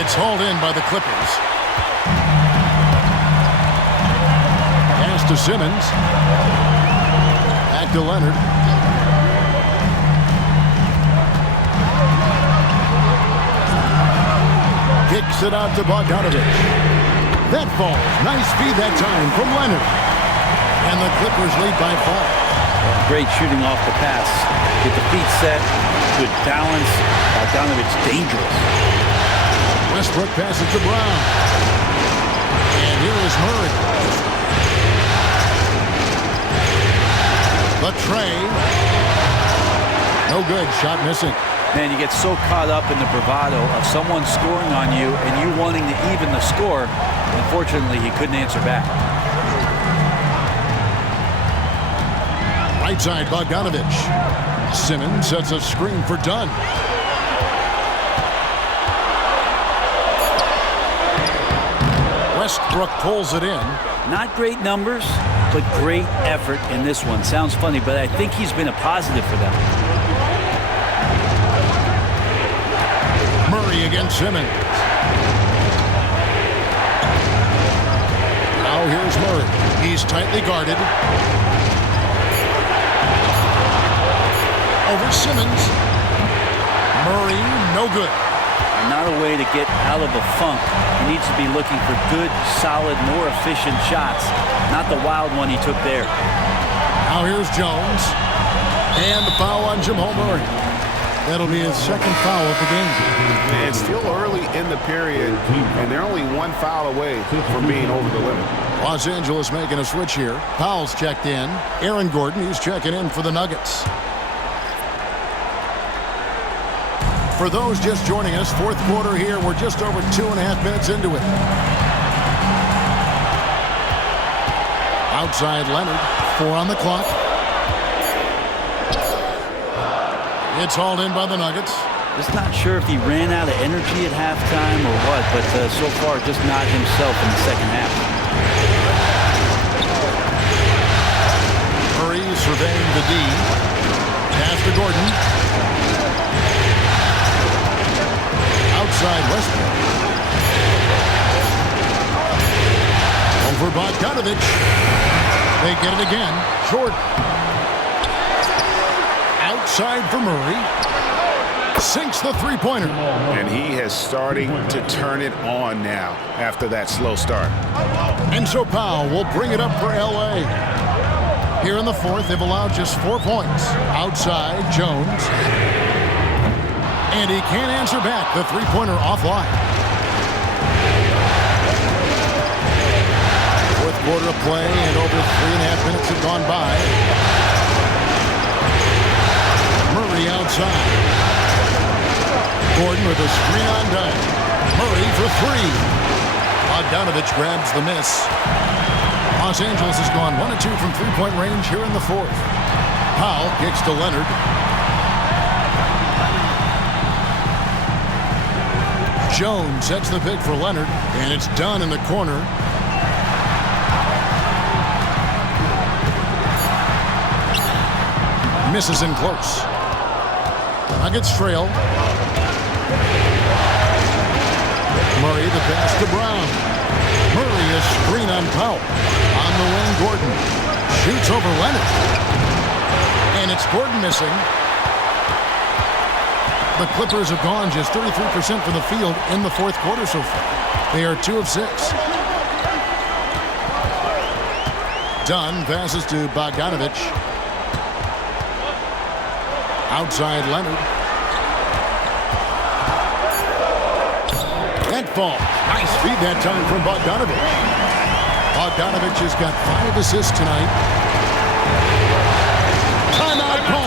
It's hauled in by the Clippers. Pass to Simmons. Back to Leonard. Kicks it out to Bogdanovich. That falls. Nice feed that time from Leonard. And the Clippers lead by 5. Great shooting off the pass. Get the feet set. Good balance. Bogdanovich dangerous. Westbrook passes to Brown. And here is Murray. The tray. No good. Shot missing. Man, you get so caught up in the bravado of someone scoring on you and you wanting to even the score. Unfortunately, he couldn't answer back. Right side, Bogdanovich. Simmons sets a screen for Dunn. Westbrook pulls it in. Not great numbers, but great effort in this one. Sounds funny, but I think he's been a positive for them. Murray against Simmons. Now here's Murray. He's tightly guarded. Over Simmons. Murray, no good. Not a way to get out of a funk. He needs to be looking for good, solid, more efficient shots. Not the wild one he took there. Now here's Jones. And the foul on Jamal Murray. That'll be his second foul of the game. And still early in the period, and they're only 1 foul away from being over the limit. Los Angeles making a switch here. Powell's checked in. Aaron Gordon, he's checking in for the Nuggets. For those just joining us, fourth quarter here. We're just over 2.5 minutes into it. Outside Leonard, 4 on the clock. It's hauled in by the Nuggets. Just not sure if he ran out of energy at halftime or what, but so far just not himself in the second half. Murray surveying the D. Pass to Gordon. Outside Westbrook. Over Bogdanovich. They get it again. Short. Outside for Murray. Sinks the three-pointer. And he is starting to turn it on now after that slow start. And so Powell will bring it up for L.A. Here in the fourth, they've allowed just 4 points. Outside, Jones. And he can't answer back. The three-pointer offline. Fourth quarter of play, and over 3.5 minutes have gone by. Murray outside. Gordon with a screen on dime. Murray for 3. Bogdanovich grabs the miss. Los Angeles has gone 1 of 2 from three-point range here in the fourth. Powell kicks to Leonard. Jones sets the pick for Leonard, and it's done in the corner. Misses in close. Nuggets trail. Murray the pass to Brown. Murray a screen on Powell. On the wing, Gordon. Shoots over Leonard. And it's Gordon missing. The Clippers have gone just 33% from the field in the fourth quarter so far. They are 2 of 6. Dunn passes to Bogdanovich. Outside Leonard. That ball. Nice feed that time from Bogdanovich. Bogdanovich has got 5 assists tonight. Timeout call.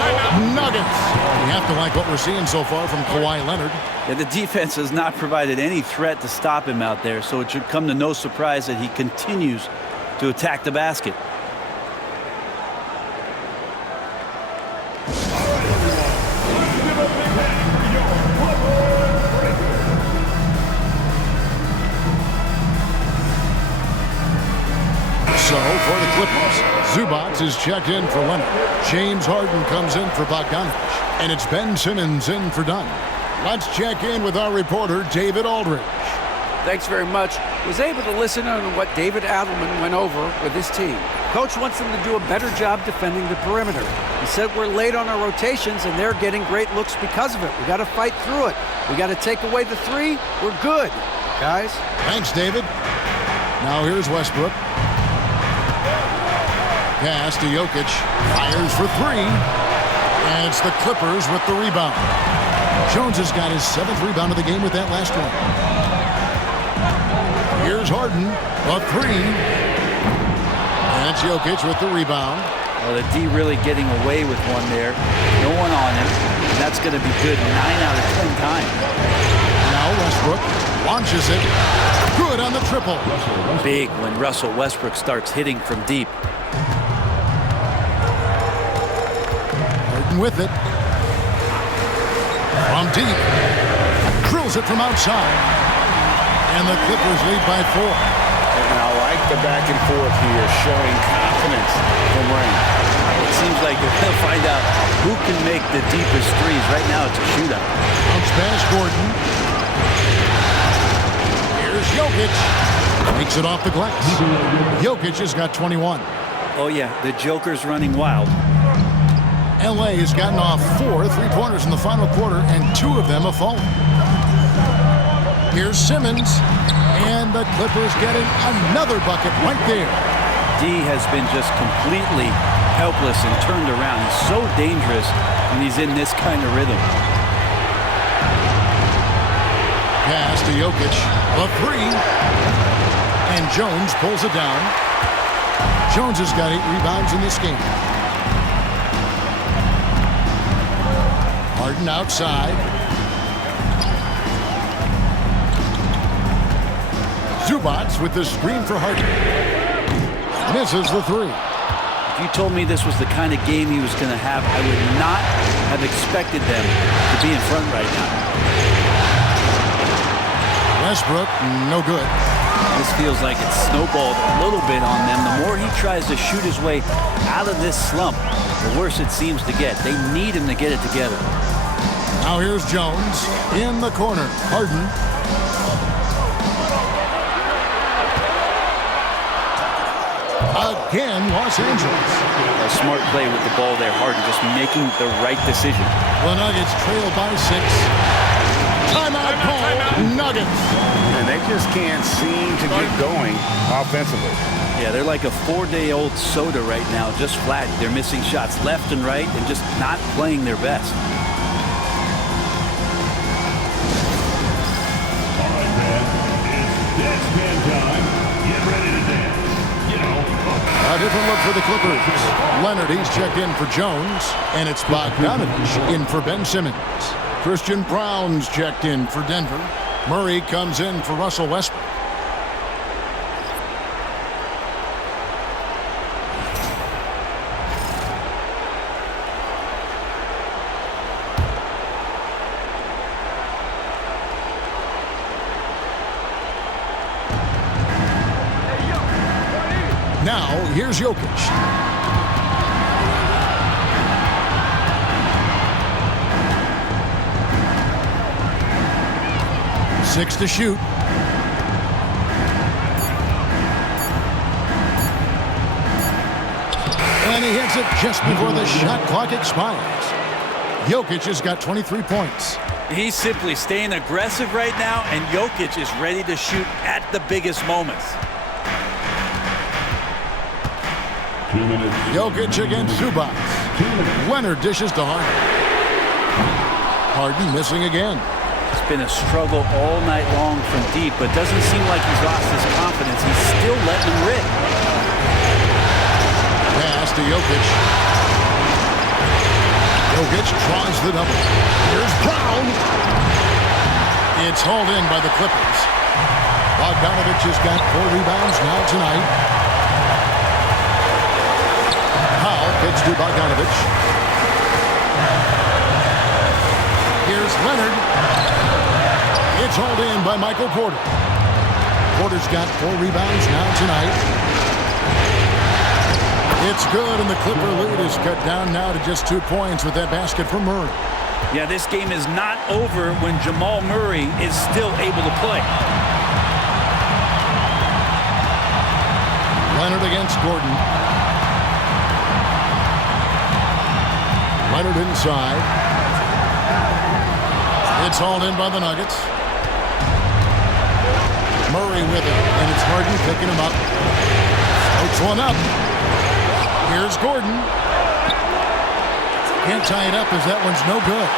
Nuggets. We have to like what we're seeing so far from Kawhi Leonard. Yeah, the defense has not provided any threat to stop him out there, so it should come to no surprise that he continues to attack the basket. So, for the Clippers, Zubac is checked in for Leonard. James Harden comes in for Bogdanovich. And it's Ben Simmons in for Dunn. Let's check in with our reporter, David Aldridge. Thanks very much. Was able to listen on what David Adelman went over with his team. Coach wants them to do a better job defending the perimeter. He said we're late on our rotations and they're getting great looks because of it. We got to fight through it. We got to take away the 3. We're good, guys. Thanks, David. Now here's Westbrook. Pass to Jokic. Fires for 3. And it's the Clippers with the rebound. Jones has got his 7th rebound of the game with that last one. Here's Harden. A 3. And it's Jokic with the rebound. Well, the D really getting away with one there. No one on him. And that's going to be good 9 out of 10 times. Now Westbrook launches it. Good on the triple. Big when Russell Westbrook starts hitting from deep. With it. From deep. Drills it from outside. And the Clippers lead by 4. And I like the back and forth here, showing confidence from Rain. It seems like they're going to find out who can make the deepest threes. Right now it's a shootout. Bounce pass Gordon. Here's Jokic. Makes it off the glass. Jokic has got 21. Oh yeah, the Joker's running wild. LA has gotten off 4 3-pointers in the final quarter, and 2 of them have fallen. Here's Simmons, and the Clippers getting another bucket right there. D has been just completely helpless and turned around. He's so dangerous when he's in this kind of rhythm. Pass to Jokic, a 3, and Jones pulls it down. Jones has got 8 rebounds in this game. Harden outside. Zubac with the screen for Harden. Misses the three. If you told me this was the kind of game he was going to have, I would not have expected them to be in front right now. Westbrook, no good. This feels like it's snowballed a little bit on them. The more he tries to shoot his way out of this slump, the worse it seems to get. They need him to get it together. Now here's Jones in the corner. Harden. Again, Los Angeles. A smart play with the ball there. Harden just making the right decision. The Nuggets trail by 6. Timeout call. Nuggets. And they just can't seem to get going offensively. Yeah, they're like a 4-day-old soda right now, just flat. They're missing shots left and right and just not playing their best. All right, man. It's dance band time. Get ready to dance. You know. A different look for the Clippers. Leonard, he's checked in for Jones, and it's Bogdanovich in for Ben Simmons. Christian Brown's checked in for Denver. Murray comes in for Russell Westbrook. Now, here's Jokic. 6 to shoot. And he hits it just before the shot clock expires. Jokic has got 23 points. He's simply staying aggressive right now, and Jokic is ready to shoot at the biggest moments. 2 minutes. Jokic against Zubac. Leonard dishes to Harden. Harden missing again. It's been a struggle all night long from deep, but doesn't seem like he's lost his confidence. He's still letting him rip. Pass to Jokic. Jokic draws the double. Here's Brown. It's hauled in by the Clippers. Bogdanovich has got 4 rebounds now tonight. Powell pitch to Bogdanovich. Here's Leonard. It's hauled in by Michael Porter. Porter's got 4 rebounds now tonight. It's good, and the Clipper lead is cut down now to just 2 points with that basket from Murray. Yeah, this game is not over when Jamal Murray is still able to play. Leonard against Gordon. Leonard inside. It's hauled in by the Nuggets. Murray with it, and it's Harden picking him up. Smokes one up. Here's Gordon. Can't tie it up as that one's no good.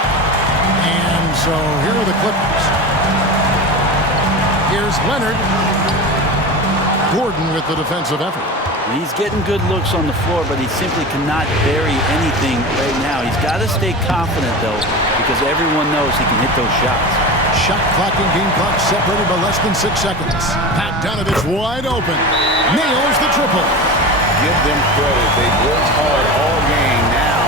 And so here are the Clippers. Here's Leonard. Gordon with the defensive effort. He's getting good looks on the floor, but he simply cannot bury anything right now. He's got to stay confident, though, because everyone knows he can hit those shots. Shot clock and game clock separated by less than 6 seconds. Bogdanovich wide open. Nails the triple. Give them credit. They've worked hard all game, now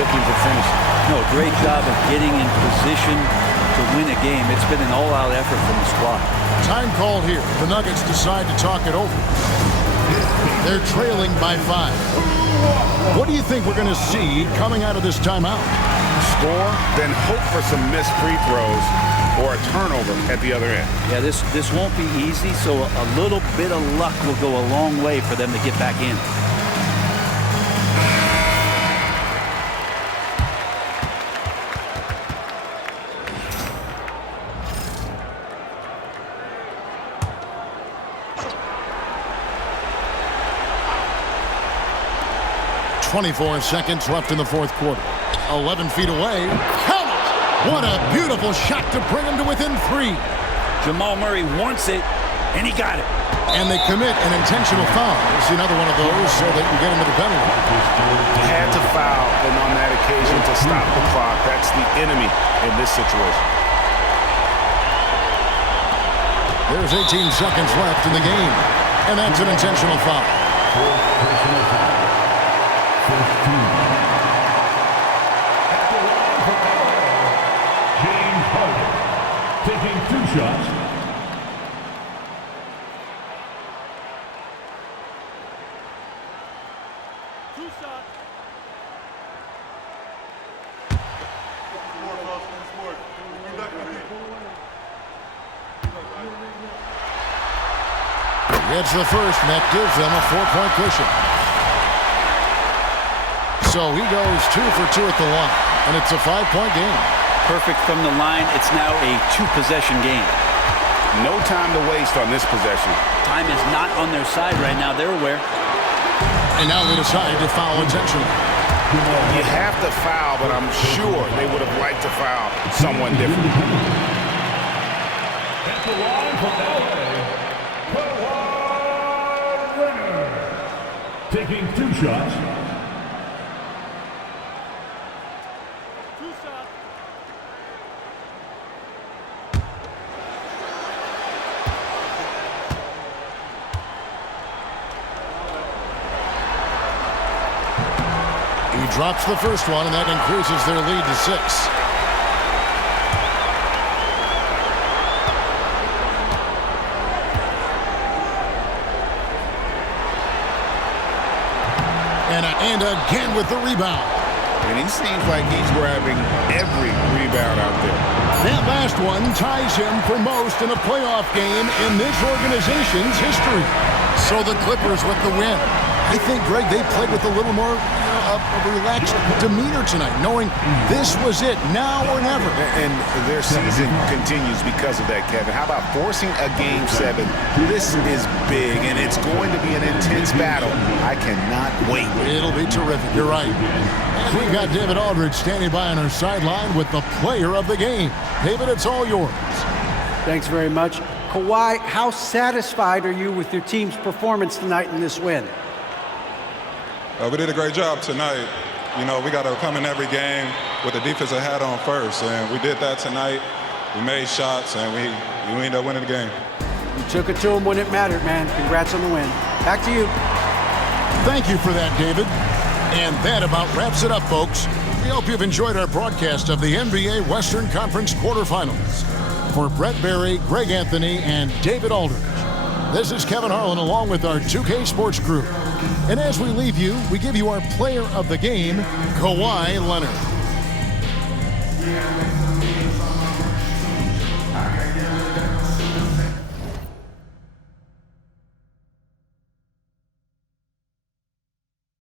looking for finishing. No, great job of getting in position to win a game. It's been an all-out effort from the squad. Time called here. The Nuggets decide to talk it over. They're trailing by 5. What do you think we're going to see coming out of this timeout? Score, then hope for some missed free throws or a turnover at the other end. Yeah, this won't be easy, so a little bit of luck will go a long way for them to get back in. .24 seconds left in the 4th quarter. 11 feet away. Count it! What a beautiful shot to bring him to within 3. Jamal Murray wants it, and he got it. And they commit an intentional foul. See another one of those so they can get into the penalty. Had to foul, and on that occasion to stop the clock. That's the enemy in this situation. There's 18 seconds left in the game, and that's an intentional foul. Personal foul. 15. James Harden taking 2 shots. Gets the first, and that gives them a 4-point cushion. So he goes 2 for 2 at the line, and it's a 5-point game. Perfect from the line. It's now a 2-possession game. No time to waste on this possession. Time is not on their side right now. They're aware. And now they decide to foul intentionally. You have to foul, but I'm sure they would have liked to foul someone different. At the line from LA, Kawhi Leonard taking 2 shots. He drops the first one, and that increases their lead to 6. And again with the rebound. And he seems like he's grabbing every rebound out there. That last one ties him for most in a playoff game in this organization's history. So the Clippers with the win. I think, Greg, they played with a little more a relaxed demeanor tonight, knowing this was it, now or never. And their season continues because of that, Kevin. How about forcing a Game 7? This is big, and it's going to be an intense battle. I cannot wait. It'll be terrific. You're right. And we've got David Aldridge standing by on our sideline with the player of the game. David, it's all yours. Thanks very much. Kawhi, how satisfied are you with your team's performance tonight in this win? We did a great job tonight. You know, we got to come in every game with the defensive hat on first, and we did that tonight. We made shots, and we ended up winning the game. You took it to them when it mattered, man. Congrats on the win. Back to you. Thank you for that, David. And that about wraps it up, folks. We hope you've enjoyed our broadcast of the NBA Western Conference quarterfinals. For Brett Barry, Greg Anthony, and David Aldridge, this is Kevin Harlan along with our 2K Sports crew. And as we leave you, we give you our player of the game, Kawhi Leonard.